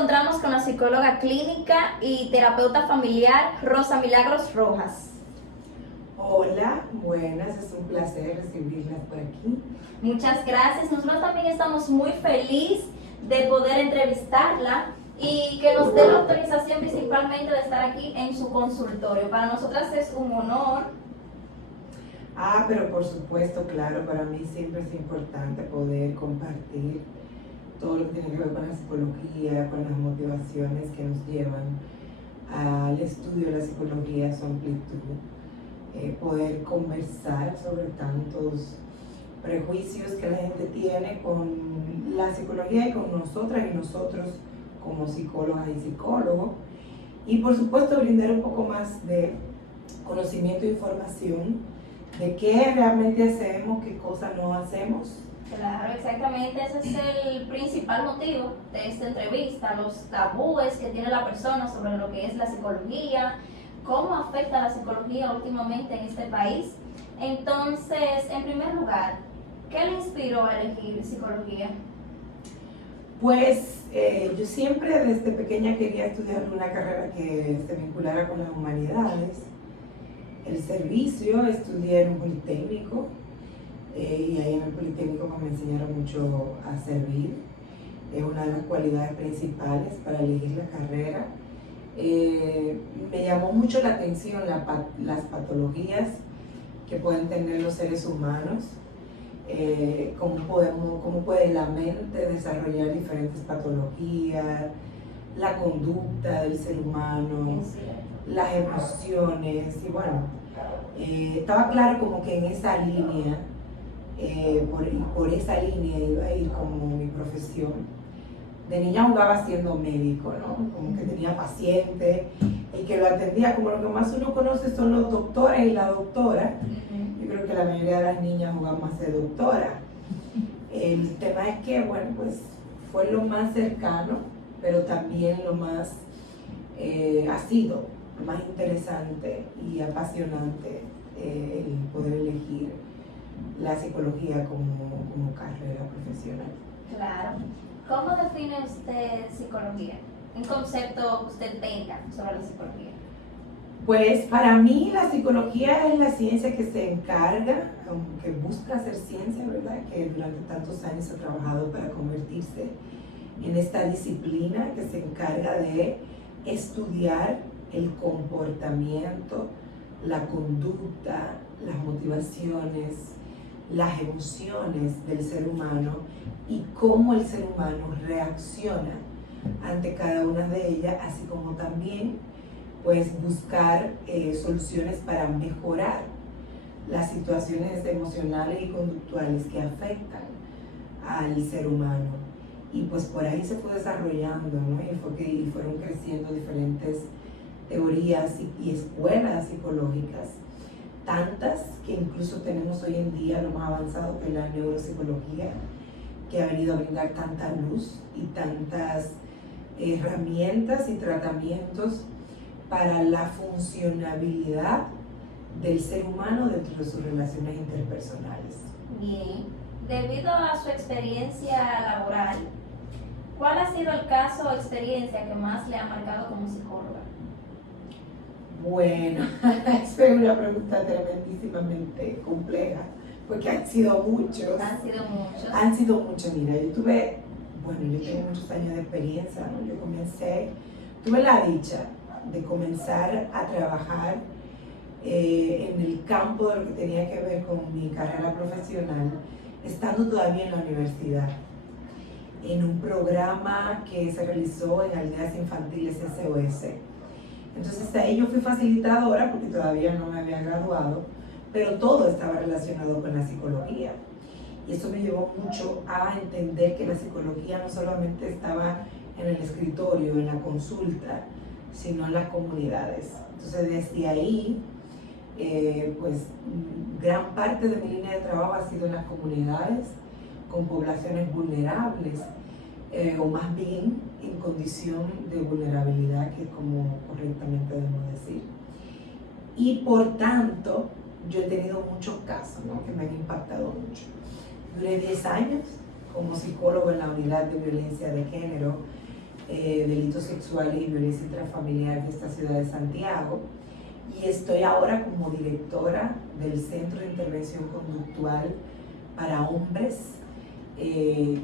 encontramos con la psicóloga clínica y terapeuta familiar Rosa Milagros Rojas. Hola, buenas, es un placer recibirlas por aquí. Muchas gracias. Nosotros también estamos muy felices de poder entrevistarla y que nos dé la autorización principalmente de estar aquí en su consultorio. Para nosotras es un honor. Pero por supuesto, claro, para mí siempre es importante poder compartir todo lo que tiene que ver con la psicología, con las motivaciones que nos llevan al estudio de la psicología, su amplitud, poder conversar sobre tantos prejuicios que la gente tiene con la psicología y con nosotras y nosotros como psicólogas y psicólogos, y por supuesto brindar un poco más de conocimiento e información de qué realmente hacemos, qué cosas no hacemos. Claro, exactamente, ese es el principal motivo de esta entrevista, los tabúes que tiene la persona sobre lo que es la psicología, cómo afecta la psicología últimamente en este país. Entonces, en primer lugar, ¿qué le inspiró a elegir psicología? Pues yo siempre desde pequeña quería estudiar una carrera que se vinculara con las humanidades. El servicio, estudié en un politécnico, y ahí en el politécnico me enseñaron mucho a servir. Es una de las cualidades principales para elegir la carrera. Me llamó mucho la atención las patologías que pueden tener los seres humanos, cómo puede la mente desarrollar diferentes patologías, la conducta del ser humano, las emociones, y bueno, estaba claro como que en esa línea, por esa línea iba a ir como mi profesión. De niña jugaba siendo médico, ¿no? Como que tenía pacientes y que lo atendía, como lo que más uno conoce son los doctores y la doctora. Yo creo que la mayoría de las niñas jugaban más de doctora. El tema es que, bueno, pues fue lo más cercano, pero también lo más ha sido lo más interesante y apasionante, el poder elegir la psicología como carrera profesional. Claro. ¿Cómo define usted psicología? Un concepto que usted tenga sobre la psicología. Pues para mí la psicología es la ciencia que se encarga, aunque busca hacer ciencia, ¿verdad? Que durante tantos años ha trabajado para convertirse en esta disciplina que se encarga de estudiar el comportamiento, la conducta, las motivaciones, las emociones del ser humano y cómo el ser humano reacciona ante cada una de ellas, así como también pues buscar soluciones para mejorar las situaciones emocionales y conductuales que afectan al ser humano. Y pues por ahí se fue desarrollando, ¿no? Y fueron creciendo diferentes teorías y escuelas psicológicas, tantas que incluso tenemos hoy en día lo más avanzado que es la neuropsicología, que ha venido a brindar tanta luz y tantas herramientas y tratamientos para la funcionabilidad del ser humano dentro de sus relaciones interpersonales. Bien, debido a su experiencia laboral, ¿cuál ha sido el caso o experiencia que más le ha marcado como psicóloga? Bueno, esa es una pregunta tremendísimamente compleja, porque han sido muchos. Han sido muchos, mira, yo tengo muchos años de experiencia, ¿no? Tuve la dicha de comenzar a trabajar en el campo de lo que tenía que ver con mi carrera profesional, estando todavía en la universidad, en un programa que se realizó en Aldeas Infantiles SOS. Entonces ahí yo fui facilitadora porque todavía no me había graduado, pero todo estaba relacionado con la psicología. Y eso me llevó mucho a entender que la psicología no solamente estaba en el escritorio, en la consulta, sino en las comunidades. Entonces desde ahí, pues gran parte de mi línea de trabajo ha sido en las comunidades, con poblaciones vulnerables, o más bien en condición de vulnerabilidad, que es como correctamente debemos decir. Y por tanto, yo he tenido muchos casos, ¿no?, que me han impactado mucho. Duré 10 años como psicólogo en la unidad de violencia de género delitos sexuales y violencia intrafamiliar de esta ciudad de Santiago. Y estoy ahora como directora del Centro de Intervención Conductual para Hombres,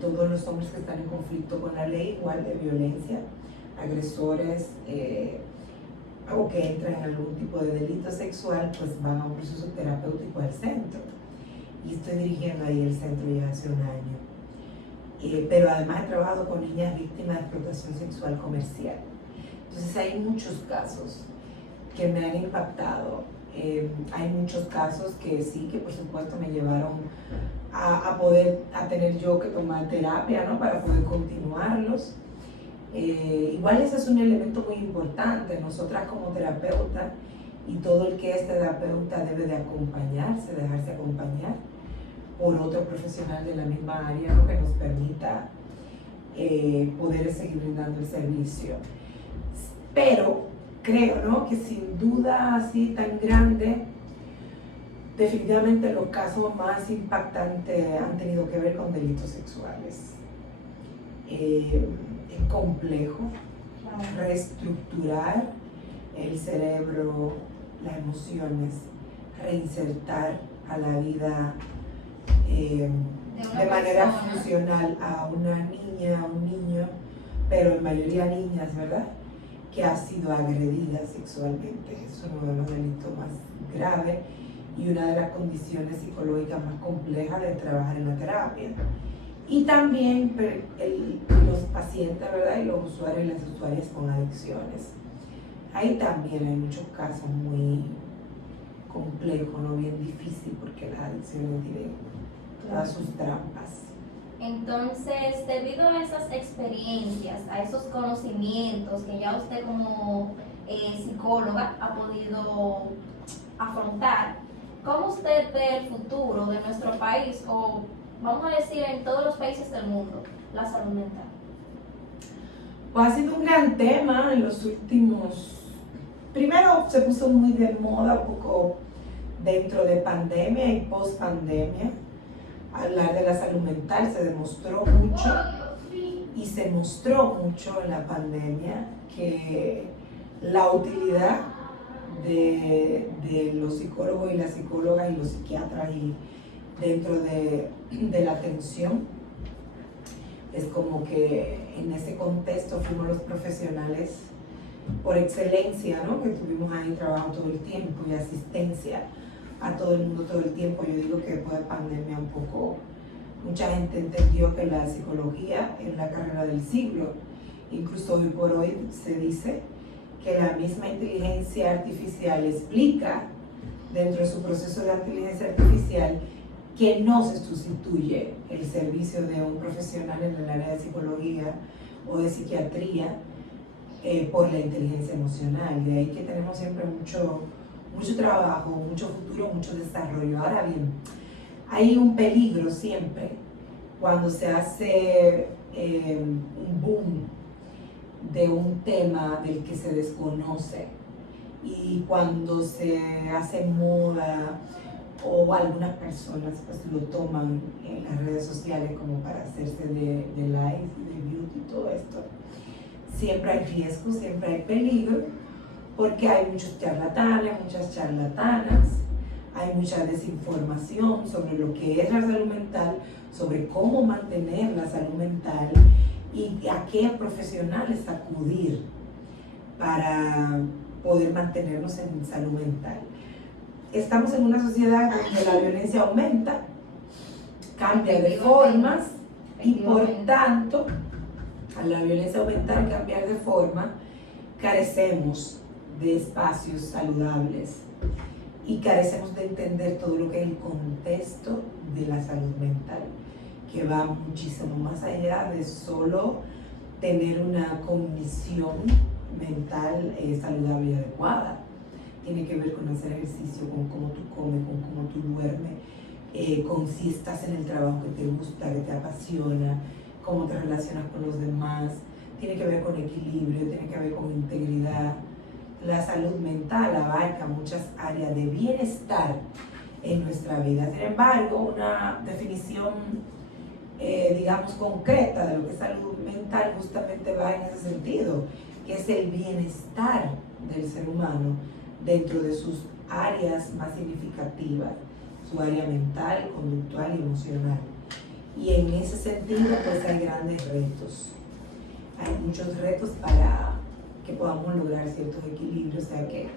todos los hombres que están en conflicto con la ley, igual de violencia, agresores o que entran en algún tipo de delito sexual, pues van a un proceso terapéutico al centro. Y estoy dirigiendo ahí el centro ya hace un año. Pero además he trabajado con niñas víctimas de explotación sexual comercial. Entonces hay muchos casos que me han impactado. Hay muchos casos que sí, que por supuesto me llevaron a tener yo que tomar terapia, ¿no? Para poder continuarlos. Igual ese es un elemento muy importante. Nosotras como terapeutas y todo el que es terapeuta debe de acompañarse, dejarse acompañar por otro profesional de la misma área, ¿no? Que nos permita poder seguir brindando el servicio. Pero creo, ¿no? Que sin duda así tan grande, definitivamente los casos más impactantes han tenido que ver con delitos sexuales. Es complejo reestructurar el cerebro, las emociones, reinsertar a la vida de manera funcional a una niña, a un niño, pero en mayoría niñas, ¿verdad?, que ha sido agredida sexualmente. Es uno de los delitos más graves y una de las condiciones psicológicas más complejas de trabajar en la terapia. Y también los pacientes, ¿verdad?, y los usuarios y las usuarias con adicciones. Ahí también hay muchos casos muy complejos, ¿no? Bien difícil, porque las adicciones tienen todas sus trampas. Entonces, debido a esas experiencias, a esos conocimientos que ya usted como psicóloga ha podido afrontar, ¿cómo usted ve el futuro de nuestro país, o vamos a decir en todos los países del mundo, la salud mental? Pues ha sido un gran tema en los últimos... Primero se puso muy de moda un poco dentro de pandemia y post pandemia. Hablar de la salud mental se demostró mucho y se mostró mucho en la pandemia que la utilidad de los psicólogos y las psicólogas y los psiquiatras y dentro de la atención es como que en ese contexto fuimos los profesionales por excelencia, ¿no? Que estuvimos ahí trabajando todo el tiempo y asistencia a todo el mundo todo el tiempo. Yo digo que después de pandemia un poco, mucha gente entendió que la psicología es la carrera del siglo. Incluso hoy por hoy se dice que la misma inteligencia artificial explica dentro de su proceso de inteligencia artificial que no se sustituye el servicio de un profesional en el área de psicología o de psiquiatría por la inteligencia emocional. De ahí que tenemos siempre mucho trabajo, mucho futuro, mucho desarrollo. Ahora bien, hay un peligro siempre cuando se hace un boom de un tema del que se desconoce y cuando se hace moda o algunas personas pues lo toman en las redes sociales como para hacerse de likes, de beauty y todo esto. Siempre hay riesgo, siempre hay peligro, porque hay muchos charlatanes, muchas charlatanas, hay mucha desinformación sobre lo que es la salud mental, sobre cómo mantener la salud mental y a qué profesionales acudir para poder mantenernos en salud mental. Estamos en una sociedad donde la violencia aumenta, cambia de formas y por tanto, al la violencia aumentar y cambiar de forma, carecemos de espacios saludables y carecemos de entender todo lo que es el contexto de la salud mental, que va muchísimo más allá de solo tener una cognición mental saludable y adecuada. Tiene que ver con hacer ejercicio, con cómo tú comes, con cómo tú duermes, con si estás en el trabajo que te gusta, que te apasiona, cómo te relacionas con los demás. Tiene que ver con equilibrio, tiene que ver con integridad. La salud mental abarca muchas áreas de bienestar en nuestra vida. Sin embargo, una definición digamos, concreta de lo que es salud mental justamente va en ese sentido, que es el bienestar del ser humano dentro de sus áreas más significativas, su área mental, conductual y emocional. Y en ese sentido, pues hay grandes retos. Hay muchos retos para que podamos lograr ciertos equilibrios, o sea que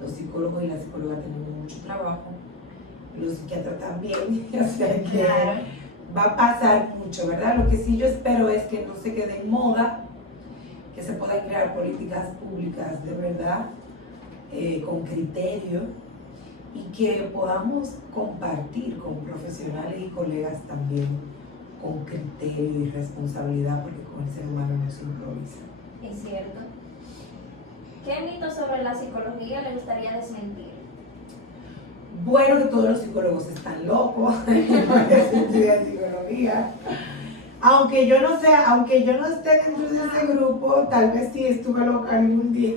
los psicólogos y las psicólogas tenemos mucho trabajo, los psiquiatras también, o sea que Claro. va a pasar mucho, ¿verdad? Lo que sí yo espero es que no se quede en moda, que se puedan crear políticas públicas de verdad, con criterio, y que podamos compartir con profesionales y colegas también con criterio y responsabilidad, porque con el ser humano no se improvisa. Es cierto. ¿Qué mito sobre la psicología le gustaría desmentir? Bueno, que todos los psicólogos están locos, porque se estudia psicología. Aunque yo no sea, aunque yo no esté dentro de ese grupo, tal vez sí estuve loca algún día.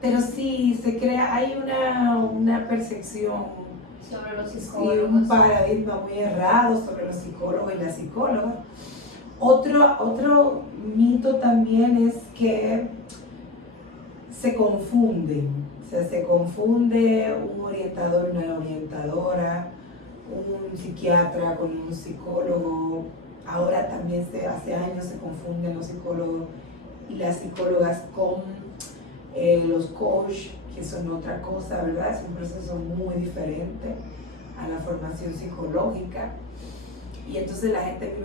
Pero sí, se crea, hay una percepción Sobre los y un psicólogos. paradigma muy errado sobre los psicólogos y las psicólogas. Otro mito también es que se confunden, o sea, se confunde un orientador y una orientadora, un psiquiatra con un psicólogo. Ahora también hace años se confunden los psicólogos y las psicólogas con los coach, que son otra cosa, ¿verdad? Es un proceso muy diferente a la formación psicológica. Y entonces la gente